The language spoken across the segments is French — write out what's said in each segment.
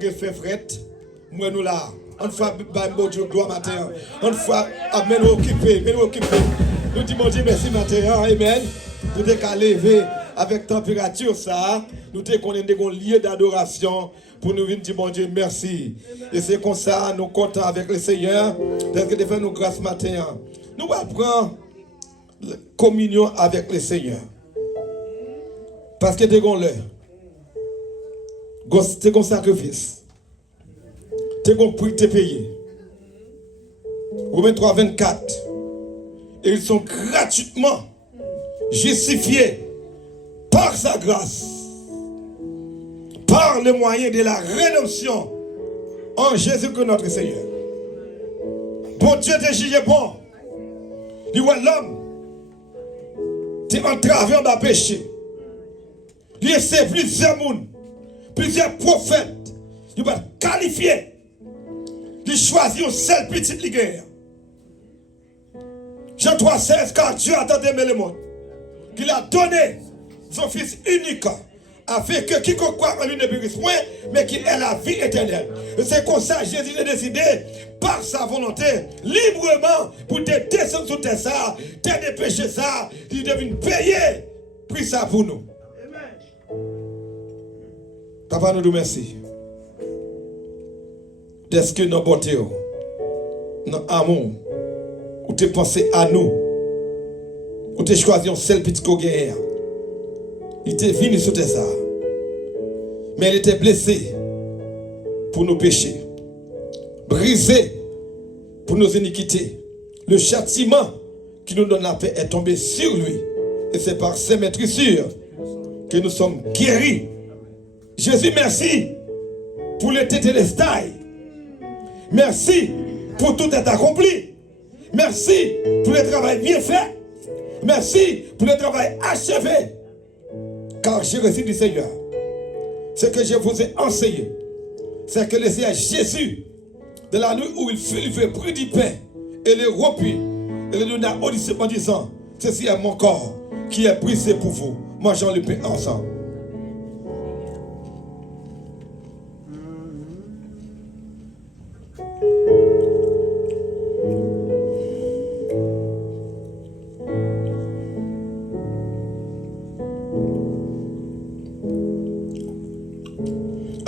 fait fret, moi nous là. On fait bon Dieu gloire matin. On fait amen occupé, Nous disons Dieu merci matin. Amen. Nous t'es lever avec température ça, nous t'es qu'on est un lieu d'adoration pour nous venir dire bon Dieu merci. Et c'est comme ça nous comptons avec le Seigneur parce que de faire nous grâce matin. Nous allons prendre la communion avec le Seigneur. Parce que t'es qu'on l'heure. C'est un sacrifice. C'est un prix que tu payé. Romains 3, 24. Et ils sont gratuitement justifiés par sa grâce, par le moyen de la rédemption en Jésus-Christ notre Seigneur. Bon Dieu te juge bon. Il voit l'homme. Tu es entravé en bas péché. Il essaie plusieurs mondes. Plusieurs prophètes, ils vont qualifier, ils choisissent une seule petite guerre. Jean 3, 16, car Dieu a tant aimé le monde, qu'il a donné son Fils unique, afin que quiconque croit en lui ne périsse point, mais qu'il ait la vie éternelle. Et c'est comme ça que Jésus a décidé, par sa volonté, librement, pour te descendre sur tes ça, te dépêcher ça, il devait payer, puis ça pour nous. Papa, nous remercie. Est-ce que nos beauté, nos amour, ou tu pensé à nous, ou tu choisi un seul petit guerre. Il était venu sur ça. Mais il était blessé pour nos péchés, brisé pour nos iniquités. Le châtiment qui nous donne la paix est tombé sur lui. Et c'est par ses maîtrisures que nous sommes guéris. Jésus, merci pour le tétélestai. Merci pour tout est accompli. Merci pour le travail bien fait. Merci pour le travail achevé. Car j'ai reçu du Seigneur ce que je vous ai enseigné. C'est que le Seigneur Jésus, de la nuit où il fait brûler du pain et le rompit et le donna au disciple en disant, ceci est mon corps qui est brisé pour vous. Mangeons le pain ensemble.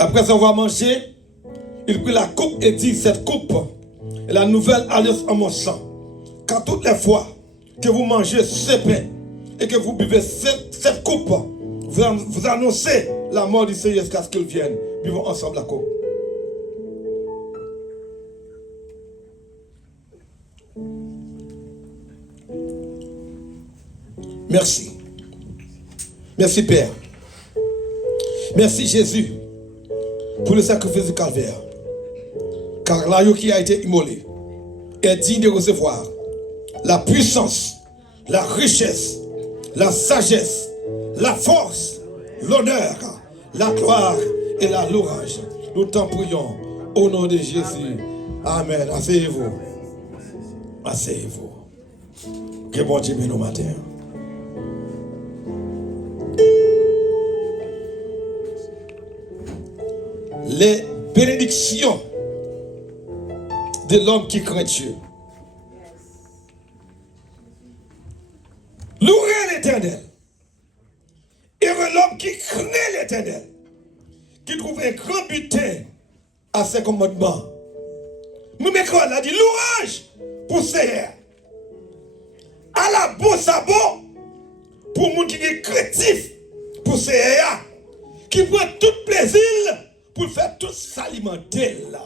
Après avoir mangé, il prit la coupe et dit, cette coupe est la nouvelle alliance en mon sang. Car toutes les fois que vous mangez ce pain et que vous buvez cette coupe, vous annoncez la mort du Seigneur jusqu'à ce qu'il vienne. Buvons ensemble la coupe. Merci. Merci Père. Merci Jésus pour le sacrifice du calvaire. Car l'agneau qui a été immolé est digne de recevoir la puissance, la richesse, la sagesse, la force, l'honneur, la gloire et la louange. Nous t'en prions au nom de Jésus. Amen. Asseyez-vous. Asseyez-vous. Que bon Dieu bénisse nos matins. Les bénédictions de l'homme qui craint Dieu. Louez l'Éternel. Heureux l'homme qui craint l'Éternel, qui trouve un grand butin à ses commandements. Nous mettons là dit louange pour Seigneur. À la beau sabot pour les gens qui est créatif pour Seigneur, qui prend tout plaisir pour faire tout s'alimenter là.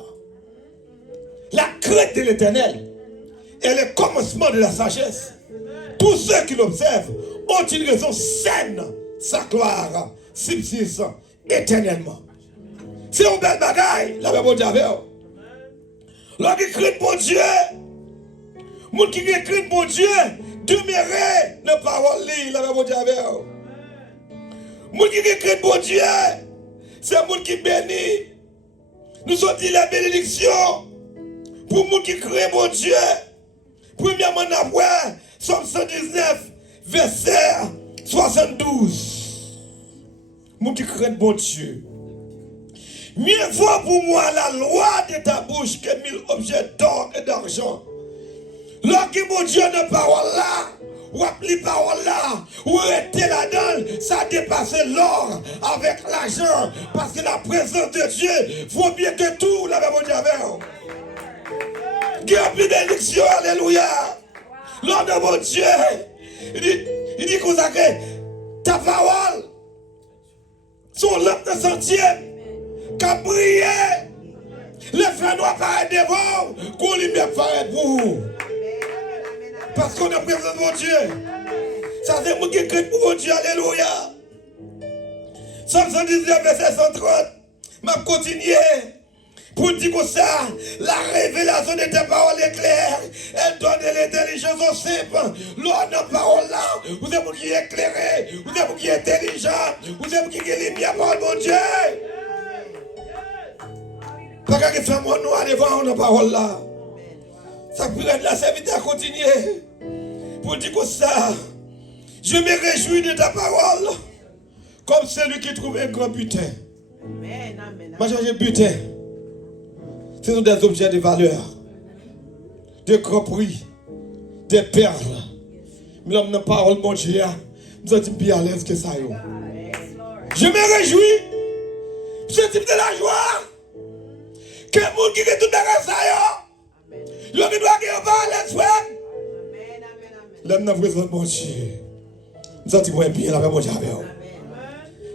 La crainte de l'Éternel est le commencement de la sagesse. Tous ceux qui l'observent ont une raison saine, sa gloire subsiste éternellement. C'est une belle bagaille, la Bible dit avec vous. Lorsqu'il craint pour Dieu, les gens qui craignent pour Dieu, demeurer dans la parole, la Bible dit avec vous. Les gens qui craignent pour Dieu, c'est les gens qui bénissent. Nous sommes dit la bénédiction pour les gens qui craignent pour Dieu. Premièrement, après, Somme 119, verset 72. Les gens qui craignent pour Dieu. Mieux vaut pour moi la loi de ta bouche que 1000 objets d'or et d'argent. Lorsque mon Dieu de parole là, ou appelez parole là, ou rester là-dedans, ça dépasse l'or avec l'argent. Parce que la présence de Dieu vaut mieux que tout, la même Dieu avec. Qui a plus bénédiction, alléluia. L'ordre de mon Dieu, il dit consacrer ta parole, son lampe de sentier, qu'a brillé, le feu noir paraît devant, qu'on lumière paraît pour vous. Parce qu'on a présent de mon Dieu. Ça c'est moi qui écris pour mon Dieu, alléluia. Somme 119, verset 130, m'a continué. Pour dire que ça, la révélation de tes paroles est claire. Elle donne de l'intelligence au simple. L'ordre de parole là, vous êtes pour qui est éclairé, vous êtes pour qui est intelligent, vous êtes pour qui est lumière par mon Dieu. Pas qu'à faire mon noir devant la parole là. Ça pourrait être la serviteur à continuer. Pour dire que ça, je me réjouis de ta parole. Comme celui qui trouve un grand butin. Moi j'ai butin. Ce sont des objets de valeur, de grands prix, des perles. Mais l'homme n'a pas parole, mon Dieu, nous sommes bien à l'aise que ça. Je me réjouis, ce type de la joie, que le monde qui est tout dans ça, il doit gagner par l'aise. L'homme n'a présent, mon Dieu, nous sommes moins bien, la même chose.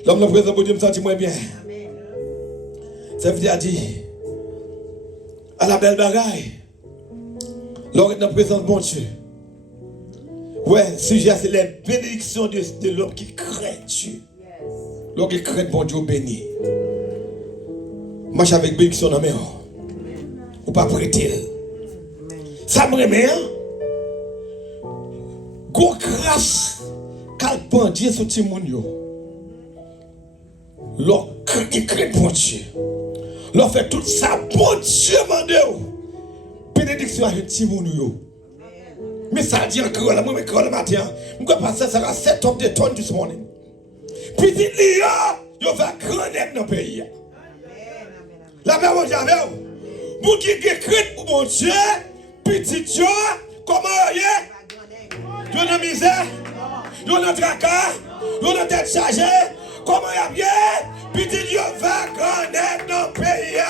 L'homme n'a présent, mon Dieu, nous sommes moins bien. Ça veut dire, à la belle bagaille, l'homme est dans la présence de mon Dieu. Ouais, le sujet c'est les bénédictions de l'homme qui craint Dieu. L'homme qui craint bon Dieu béni. Marche avec bénédiction dans mes mains. Ou pas prêter. Ça me remet. Go grâce qu'elle bandit sur Timoun yo. L'homme qui craint bon Dieu. L'on fait tout ça, bon Dieu, mandez-vous. Bénédiction à un petit monde. Mais ça dit encore, là, moi, le matin, je vais passer ça à 7 tonnes de tonnes this morning. Petit lion, il va grandir dans le pays. La même chose avec vous. Vous qui écrivez pour mon Dieu, petit Dieu, comment il est? Vous avez misère, vous avez tracas, vous avez tête chargée, comment il y a bien? Petit Dieu va grandir dans le pays.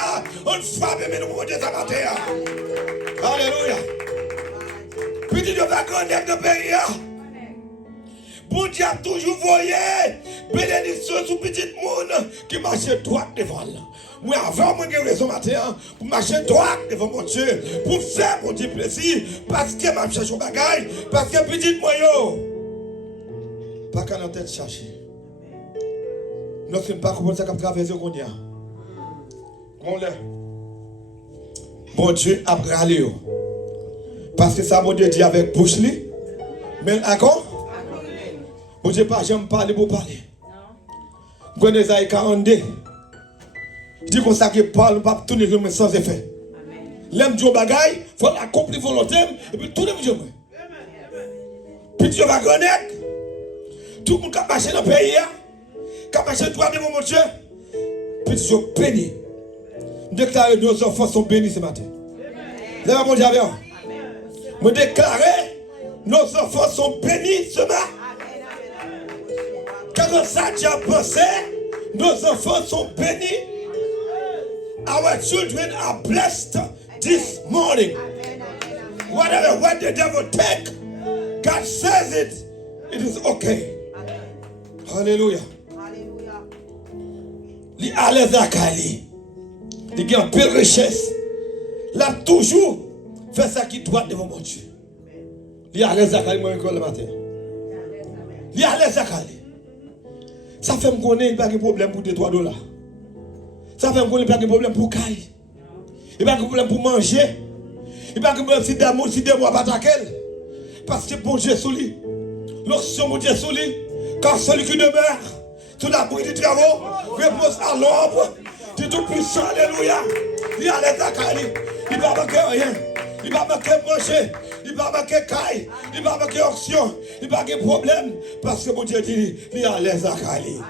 On frappe mais nous Dieu ça matin. Alléluia. Petit Dieu va grandir dans le pays. Bon Dieu a toujours voyé bénédiction sur petit monde qui marche droit devant. Moi avant moi j'ai raison matin pour marcher droit devant mon Dieu, pour faire mon Dieu plaisir, parce que m'a cherché un bagaille, parce que petit moi yo. Pas qu'à notre tête chercher. Nous ne sommes pas comment ça traverser qu'on y a. Bon Dieu a râlé. Parce que ça, mon Dieu dit avec bouche li. Mais d'accord? Bon Dieu pas j'aime parler pour parler. Quand Esaïe 42, il dit qu'on ça qui parle, pas tourner mais sans effet. L'aime Dieu bagaille, il faut accomplir volonté et puis tourner Dieu. Puis Dieu va connaître. Tout le monde qui a marché dans le pays. Quand je dois dire mon Dieu, puis je bénis. Déclarer nos enfants sont bénis ce matin. C'est mon Dieu avec moi. Me déclarer nos enfants sont bénis ce matin. Quand ça tu as pensé, nos enfants sont bénis. Our children are blessed this morning. Whatever what the devil take, God says it is okay. Hallelujah. Il a les accalis. Il a un peu de richesse. Il a toujours fait ça qui doit devant mon Dieu. Il a les accalis, moi, le matin. Il a les accalis. Ça fait me connaître, il n'y a pas de problème pour $2-3. Ça fait me connaître, il n'y a pas de problème pour caille. Il n'y a pas de problème pour manger. Il n'y a pas de problème si des mois pas d'attaquer. Parce que bon Dieu est sous lui. L'option mon Dieu est sous lui. Car celui qui demeure sous l'abri du travaux repose à l'ombre du Tout-Puissant. Alléluia. Il a les accalis. Il ne va manquer rien. Il ne va manquer manger. Il ne va manquer caille. Il ne va manquer option. Il ne va manquer problème. Parce que mon Dieu dit, il a les accalis.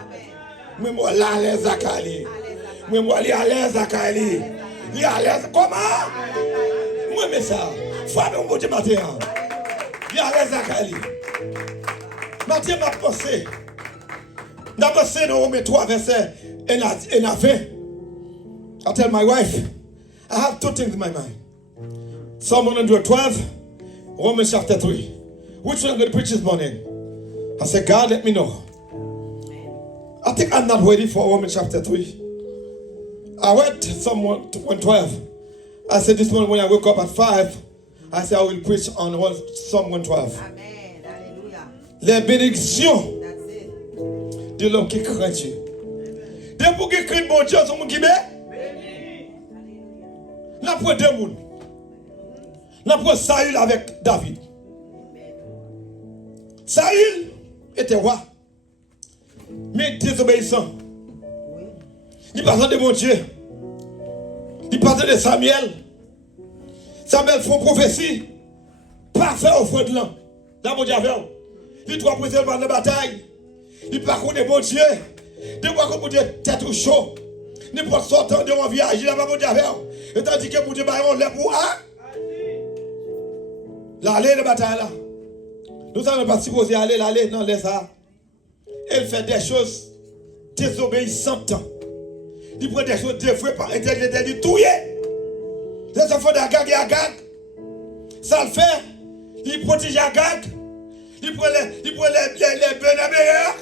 Mais moi, là, les accalis. Moi, je suis à l'aise à Kaili. Il est à l'aise. Comment? Moi, mais ça. Faut que vous dites matin. Il est à l'aise à Kaili. Matin, m'a pensé. N'a pensé dans Romains 3, verset 1 à 20. I tell my wife, I have two things in my mind. Psalm 112, Romans chapter 3. Which one I'm going to preach this morning? I said, God, let me know. I think I'm not ready for Romans chapter 3. I read Psalm 112. I said this morning when I woke up at 5, I said I will preach on Psalm 112. Amen. Hallelujah. Les bénédictions That's it. de l'homme qui craint Dieu. Dès pour qu'il craint bon Dieu, c'est mon qui met. Là pour deux mondes. Là pour Saül avec David. Saül était roi, mais désobéissant. Il parlait de mon Dieu. Il parlait de Samuel. Samuel fait une prophétie. Pas faire offrande là. Dans mon Dieu, il doit poser dans la bataille. Il parcourt de mon Dieu. De quoi que mon Dieu tête ou chaud. N'importe sortant de mon voyage, il a pas mon Dieu. Et tandis que mon Dieu, on l'a pour l'aller de bataille là. Nous n'avons pas supposé aller dans les ça. Elle fait des choses désobéissantes. Il prend des choses défouées par intelligence, il touille. Les enfants d'Agag et Agag. Ça le fait. Il protège Agag. Il prend les bœufs meilleurs.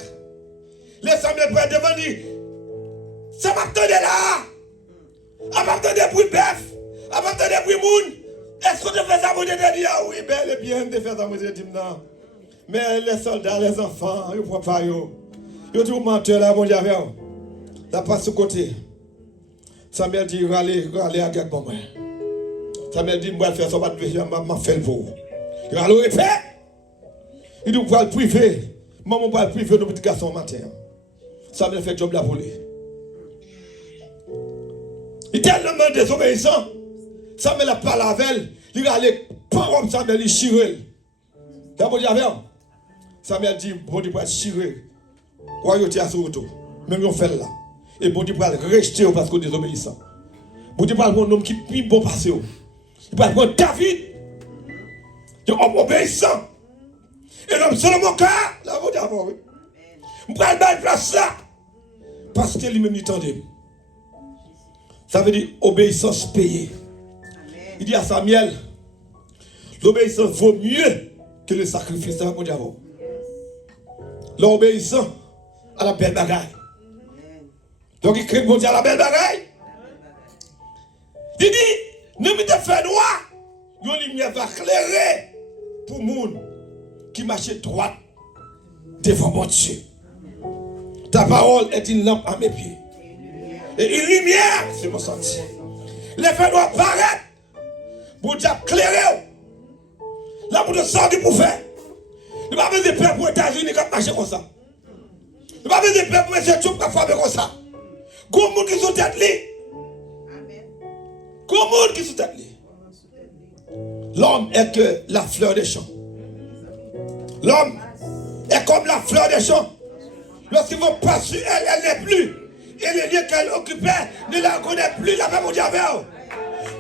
Les semblés près devant lui. Ça m'attendait là. Ça m'attendait pour le bœuf. Ça m'attendait pour le monde. Est-ce qu'on te fait ça pour te dire? Oui, bel et bien, te fait ça pour te dire non. Mais les soldats, les enfants, ils ne prennent pas. Ils disent, menteur là, bon Dieu, là, passe ce côté. Samuel dit, râlez à Agag, bon, Samuel dit, moi, faire ça, je vais faire le pour. Il va le répéter. Il dit, vous pouvez le priver. Maman, va le priver de petit garçon matin. Samuel fait le job là pour lui. Il est tellement désobéissant. Samuel a parlé avec elle. Il va aller, pas Samuel, il chire. T'as bon Dieu, Samuel dit, bon Dieu, pour chirer. Royauté à ce retour. Même on fait là. Et bon Dieu, pour rejeter parce qu'on est désobéissant. Bon Dieu, pour un homme qui est bon passé. Il va prendre David. Il est obéissant. Et l'homme Solomon, là, bon Dieu, oui. Je vais le place là. Parce que lui-même, il tendait. Ça veut dire obéissance payée. Il dit à Samuel, l'obéissance vaut mieux que le sacrifice. Ça va dire avant. L'obéissant à la belle bagaille. Donc il crée bon Dieu à la belle bagaille. Il dit, ne me te fais noir. Une lumière va éclairer pour le monde qui marche droit devant mon Dieu. Ta parole est une lampe à mes pieds. Et une lumière sur mon sentier. Les faits doivent paraître pour Dieu éclairer. Là pour te sortir pour faire. Il va besoin de peur pour les États-Unis qui marcher comme ça. Il va besoin de peur pour M. Trump qui faire comme ça. Comment monde qui sont tête li? Comment monde qui sont tête li? L'homme est que la fleur des champs. L'homme est comme la fleur des champs. Lorsqu'ils vont passer, elle n'est plus. Et les lieux qu'elle occupait ne la connaît plus. La même Dieu.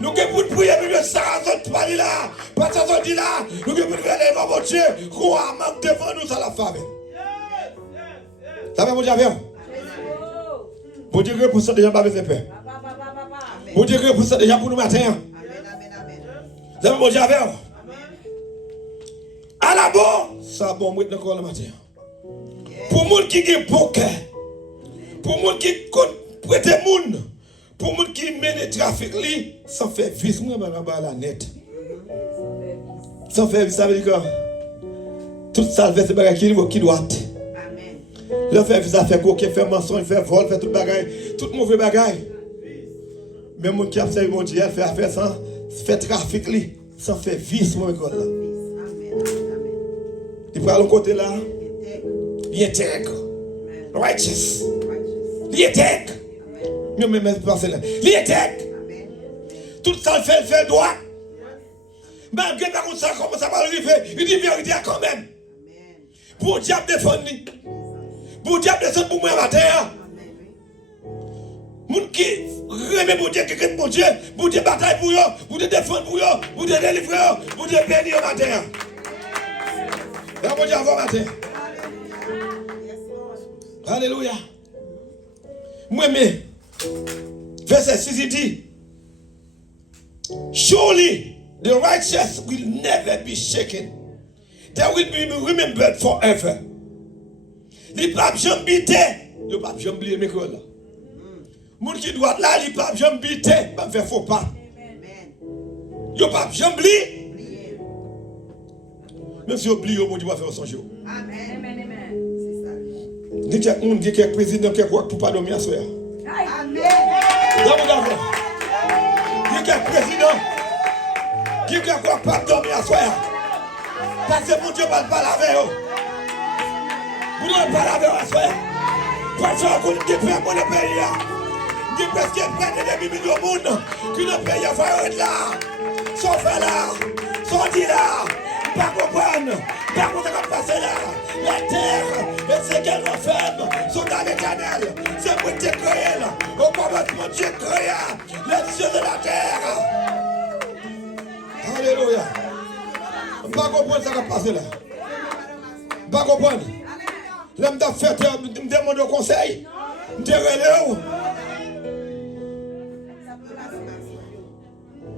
Nous devons prier pour que ça ne pas là. Pas ça dit là. Nous devons prier devant mon Dieu. Quoi manque devant nous à la femme. Ça va mon Dieu. Bon Dieu pour ça déjà pas besoin de peur. Bon Dieu pour ça déjà pour nous matin. Ça va mon Dieu. À la bon, ça bon moi encore le matin. Pour monde qui est bon cœur. Pour monde qui prête monde. Pour monde qui mène le trafic li, ça fait vis moi dans la net. Ça fait ça veut dire que tout ça c'est bagage qui doit. Amen. Le fait ça fait coquin, fait mensonge, fait vol, fait tout bagage, tout mauvais bagage. Même monde qui a fait mon Dieu, fait affaire ça, fait trafic li, ça fait vis moi là. Il prend le côté là. Il est righteous. Il est nous même passer là. Il est tout ça fait droit. Malgré pas comme ça comment ça va arriver, il dit vérité quand même. Pour diable défendre. Pour diable descendre pour moi matin. Moun qui remet bon Dieu, quelqu'un bon Dieu bataille pour eux, pour te défendre pour eux, pour te délivrer, pour te bénir au matin. Et bon Dieu avant matin. Alléluia. Moi, mais, verset 6, il dit, surely the righteous will never be shaken. They will be remembered forever. Les papes jamais bité. Les papes jamais oublié mes là. Moun qui doit là, les papes jamais bité. Pas faire faux pas. Les papes jamais oublié. Même si vous oubliez, vous pouvez faire son jour. Amen. Il y a un qui est président qui est pour pas dormir à soir. Amen. Là, vous avez. Il y a un président qui est pour pas dormir à soir. Parce que mon Dieu ne parle pas avec eux. Vous ne parlez pas avec eux à soir. Parce que vous ne pouvez pas le pays. Vous ne pouvez pas des millions de monde qui ne payent pas être là. Sans faire là. Sans dire là. Pas comprendre. Pas comprendre passer là. La terre et ce qu'elle renferme sont dans l'éternel. C'est pour te créer là. Au commencement Dieu créa les cieux de la terre. Alléluia. Pas comprendre ce qui va passer là. Pas comprendre. Là, je me demande au conseil. Je me relève.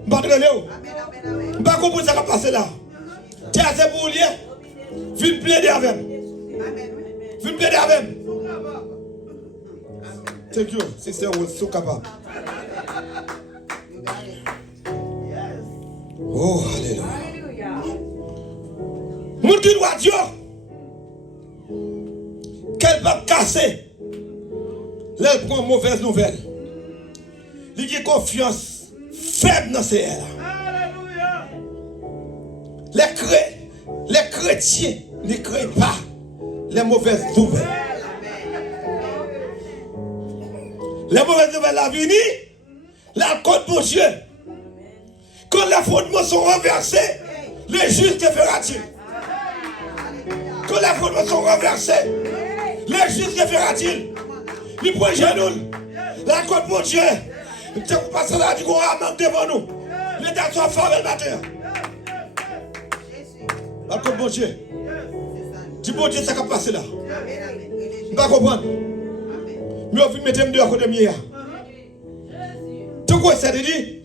Je me relève. Pas comprendre ce qui va passer là. Tu as assez pour lier. Viens plaider avec. Viens plaider avec. Thank you, sister was so capable. Oh, alléluia. Moun qui doit Dieu, qu'elle va casser, elle prend mauvaise nouvelle. Il a confiance faible dans ces là. Les chrétiens ne créent pas les mauvaises nouvelles. Les mauvaises nouvelles la venue, la côte pour Dieu. Quand les fondements sont renversés, les justes que fera-t-il? Quand les fondements sont renversés, les justes que fera-t-il? Il prend genoux, la côte pour Dieu. Tu passes là, tu vas manquer devant nous. L'État soit fort le matin. La côte pour Dieu. Tu peux dire ça qui a passé là. Je ne pas comprendre. Mais on va mettre deux à côté de moi. Tu vois ça, dit?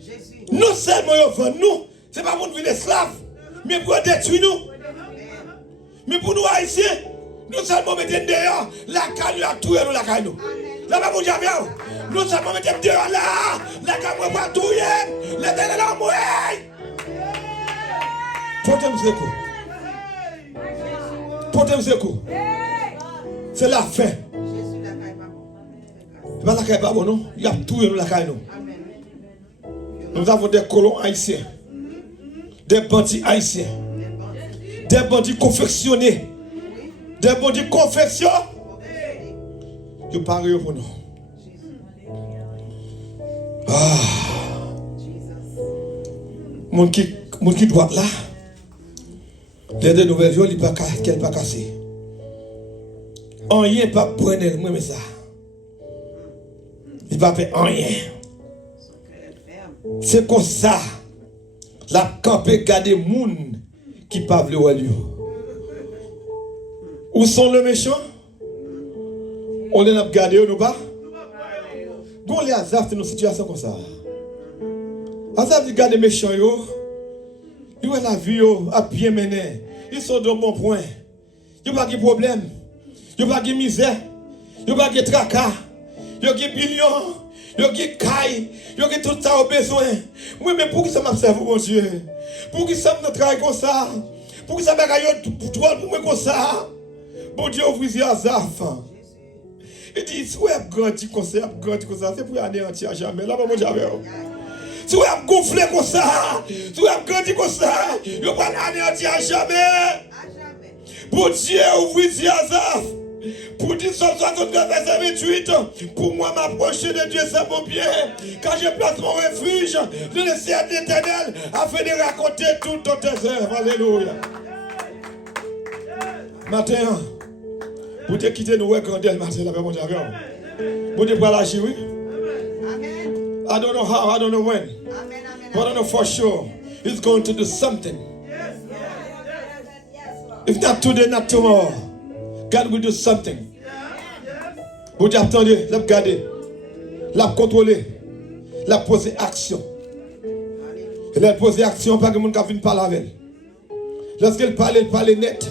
Non seulement ils vendent nous, ce n'est pas pour nous venir esclaves, mais pour détruire nous. Mais pour nous haïtiens, nous seulement mettons dehors la canne à tout et nous la canne. Là, pas pour dire, nous seulement mettons dehors là, la canne à tout et la tête à l'homme. Portez-moi ce coup. Portez-moi ce coup. C'est la fin. C'est pas la caille pas bon, non? Il y a tout et nous la caille, non? Nous avons des colons haïtiens, des bandits haïtiens, des bandits confectionnés, des bandits confectionnés. Ils parlent pour nous. Ah, mon qui doit là, les deux nouvelles jours, il ne peut pas casser. Rien pas prendre, moi, mais ça. Il ne va pas faire rien. C'est comme ça, la campé garder moun qui parle le roi. Où sont les méchants? On les a gardés, nous pas? Bon, les hasards, c'est une situation comme ça. Hasard, ils gardent les méchants, ils ont la vie à bien mener. Ils sont de bon point. Ils n'ont pas de problème. Ils n'ont pas de misère. Ils n'ont pas de tracas. Ils ont des billions. Yo qui caille, yo qui tout ça au besoin. Oui, mais pour qui ça m'observe, mon Dieu? Pour qui ça me travaille comme ça? Pour qui ça m'a gagné pour moi comme ça? Bon Dieu, ouvre les azaf. Il dit, si vous avez grandi comme ça, c'est pour anéantir à jamais. Là, mon Dieu, si vous avez gonflé comme ça, si vous avez grandi comme ça, vous pouvez anéantir à jamais. Bon Dieu, ouvre les azaf. Pour 1969, verset 28, pour moi m'approcher de Dieu, c'est mon pied. Quand je place mon refuge, je le sais à l'Éternel, afin de raconter toutes tes œuvres. Alléluia. Matin, vous te quitter nous, grandir le matin, là, mon Dieu. Vous te pas lâcher, oui. I don't know how, I don't know when. Amen. But I know for sure he's going to do something. If not today, not tomorrow, God will do something. Vous attendez, la garder, la contrôler, la poser action. Et la poser action, pas que mon gars vienne parler avec elle. Lorsqu'elle parle net.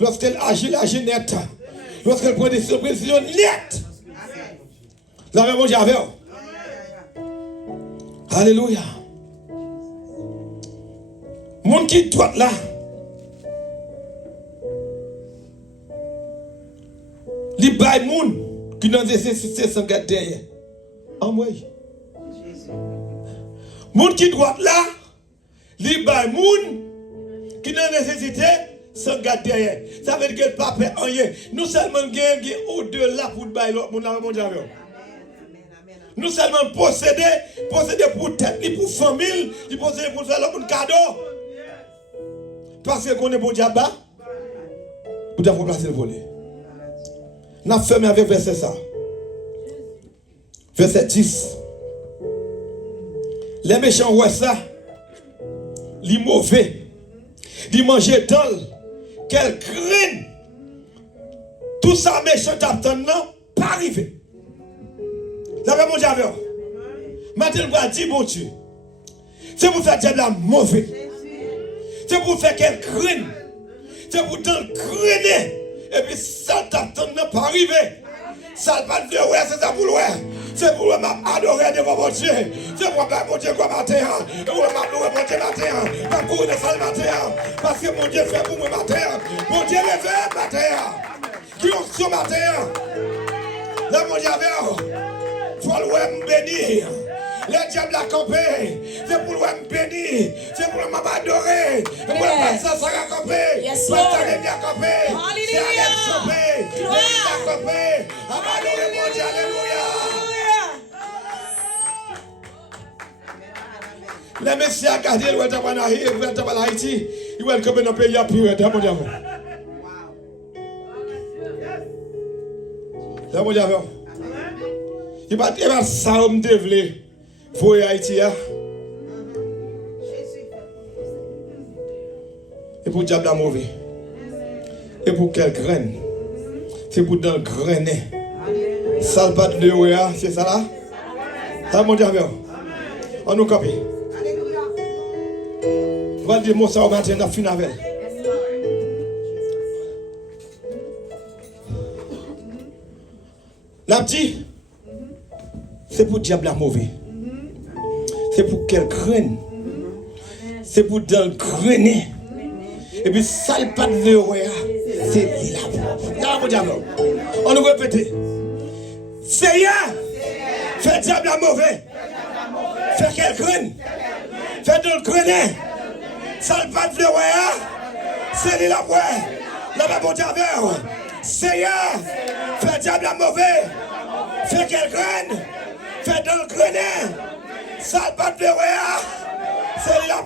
Lorsqu'elle agit net. Lorsqu'elle prend des décisions net. La même chose avec elle. Alléluia. Mon qui doit là. Les bails moun qui n'ont nécessité sans garder derrière. En moi. Moun qui doit là. Les bails moun qui n'ont nécessité sans garder derrière. Ça veut dire que le pape est en rien. Nous seulement gagnons au-delà pour le bail l'autre moun la mon Dieu. Nous seulement posséder pour tête, pour famille, posséder pour faire l'autre cadeau. Parce qu'on est bon diable, vous devez placer le volet. Nous avons fermé avec verset ça. Verset 10. Les méchants voient ça. Les mauvais. Les manger dans quel craignent. Tout ça méchant t'attendant, pas arrivé. Ça va mon diable. Maintenant, on va dire mon Dieu. C'est pour faire diable mauvais. C'est pour faire qu'elle craigne. C'est pour t'en craigner. Et puis ça t'attend pas arriver. Ça va te ouais, c'est ça pour le c'est pour m'adorer devant mon Dieu. C'est pour mon Dieu comme matin. Et pour m'adorer mon Dieu matin. Pas pour le salle matin. Parce que mon Dieu fait pour moi matin. Mon Dieu le fait matin. Qui ont ce matin. Là mon Dieu avait. Faut le bénir. Le diable a campé. C'est pour le bénir. C'est pour m'adorer. C'est pour le passer ça a campé. Yes, Lord. Lord. A campé. C'est à campé. Gloire. A campé. Adorer mon Dieu. Alléluia. Les messieurs a gardé le Wettabana Haïti. Ils veulent comme un pays à plus. Là mon Dieu. Il va ça me développer. Pour Haïti. Et pour diable la mauvais. Et pour quelle graine? C'est pour dans le grainer. Ça le pas de l'eau, c'est ça là? Ça mon diable. On nous copie. On va dire moi ça au matin, on a fini avec. La petite, c'est pour diable la mauvais. C'est pour quelle graine? C'est pour dans le grainer. Et puis ça le pas de l'eau, c'est là. Mon diable. On nous répète. Seigneur, fais diable la mauvais. Fais quelle graine? Fais dans le grainer. Ça le pas de l'eau, c'est là. Là, mon diable. Seigneur, fais diable la mauvais. Fais quelle graine? Fais dans le grainer. Ça le pas de l'eau, c'est là.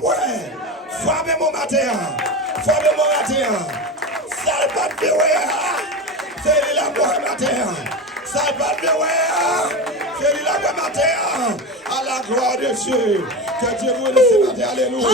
Frappez mon matin. Frappez mon matin. Ça le pas de l'eau, c'est là matin. Ça le pas de l'eau, c'est là matin. À la gloire de Dieu. Que Dieu vous laisse matin. Alléluia.